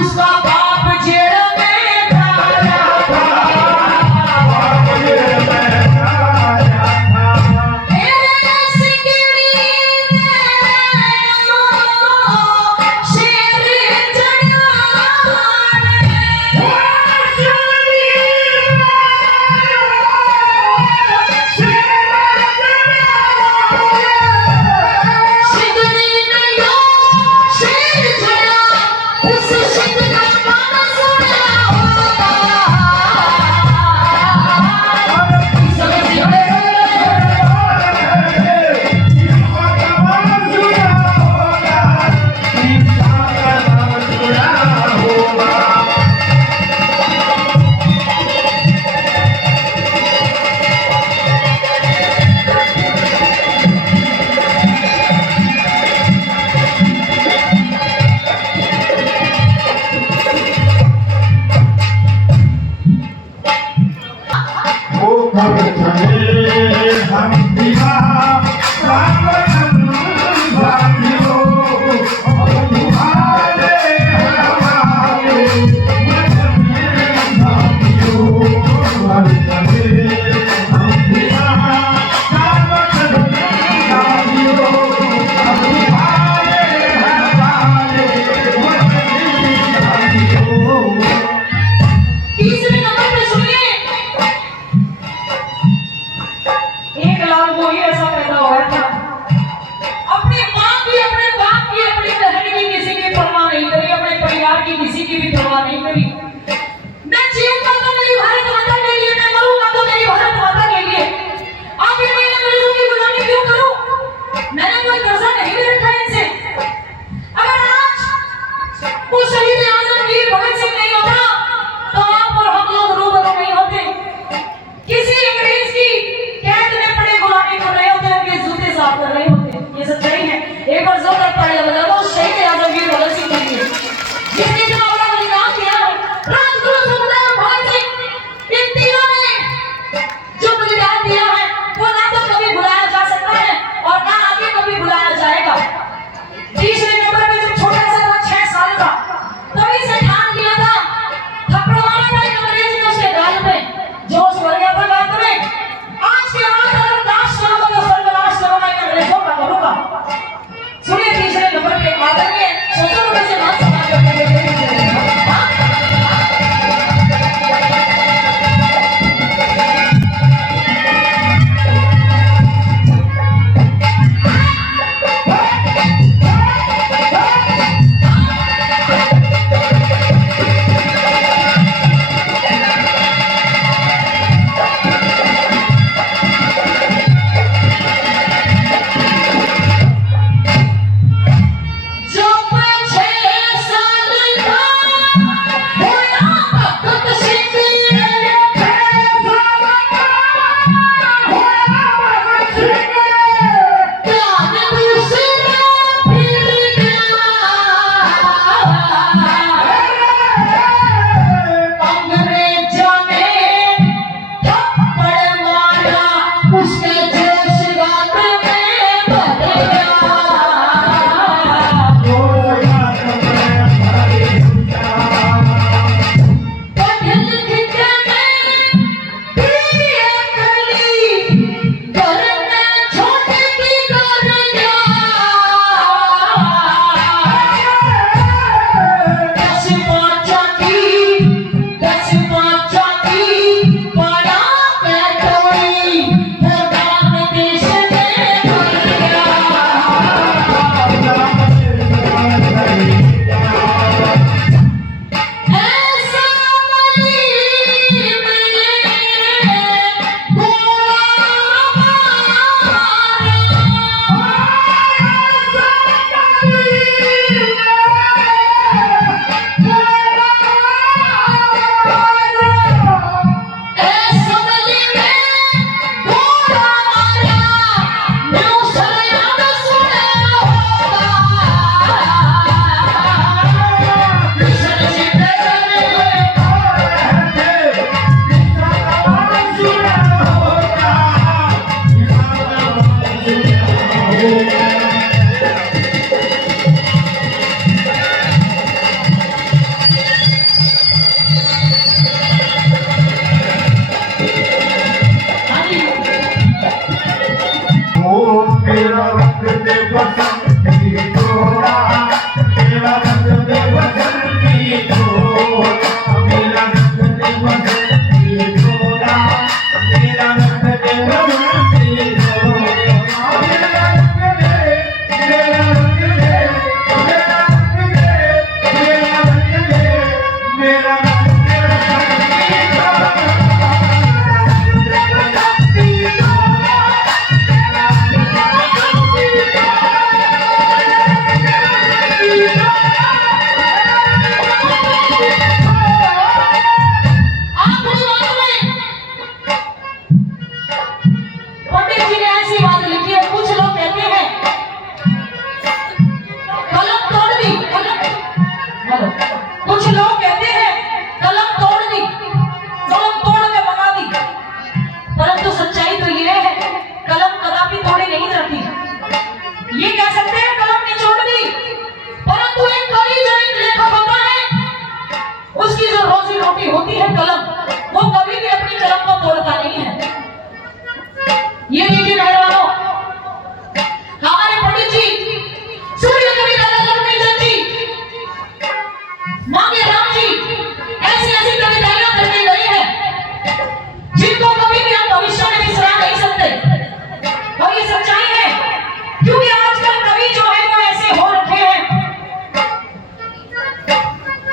उसका बाप जेल में डाला था। एक लाल वो ही ऐसा पैदा हुआ था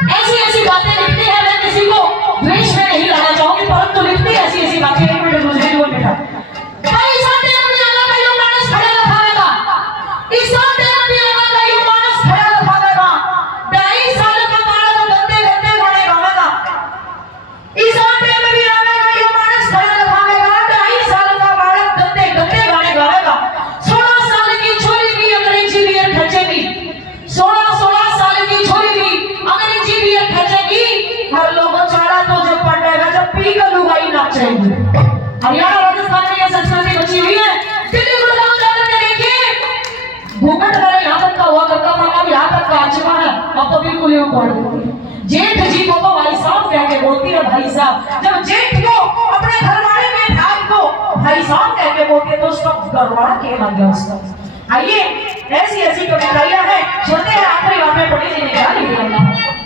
ऐसी ऐसी बातें लिखती है, मैं किसी को द्वेष में नहीं लाना चाहूंगी, परंतु लिखती है ऐसी ऐसी बातें। एक मिनट मुझे भी बोलने का। पैसा देने आला का यो मानस खड़ा रखावेगा, ईसा देने आला का यो मानस खड़ा रखावेगा, 2.5 साल का बालक गंदे गंदे गाने गावेगा, ईसा देने आला का यो मानस खड़ा रखावेगा, 2.5 साल का बालक गंदे गंदे गाने गावेगा, 16 साल की छोरी भी अंग्रेजी बियर खर्चेगी, 16 साल की छोरी भी अंग्रेजी बियर खर्चेगी। हर लोग चाड़ा तो जब पड़ेगा जब पी कर लुगाई नाचेगी। हरियाणा राजस्थान में यह संस्कृति बची हुई है। दिल्ली गुड़गांव जाकर के देखिए, घूंघट वाले यहाँ तक का हुआ करता था, अब यहाँ तक का आ चुका है, अब तो बिल्कुल ही ऊपर देती है। जेठ जी को तो भाई साहब कह के बोलती है, भाई साहब। जब जेठ को अपने घरवाले में भाई को भाई साहब कह के बोलते तो उसका घरवाला क्या लग गया उसका। आइए, ऐसी ऐसी कविताएं हैं, सुनते हैं आखिरी बात में पढ़ी जी ने क्या लिखा।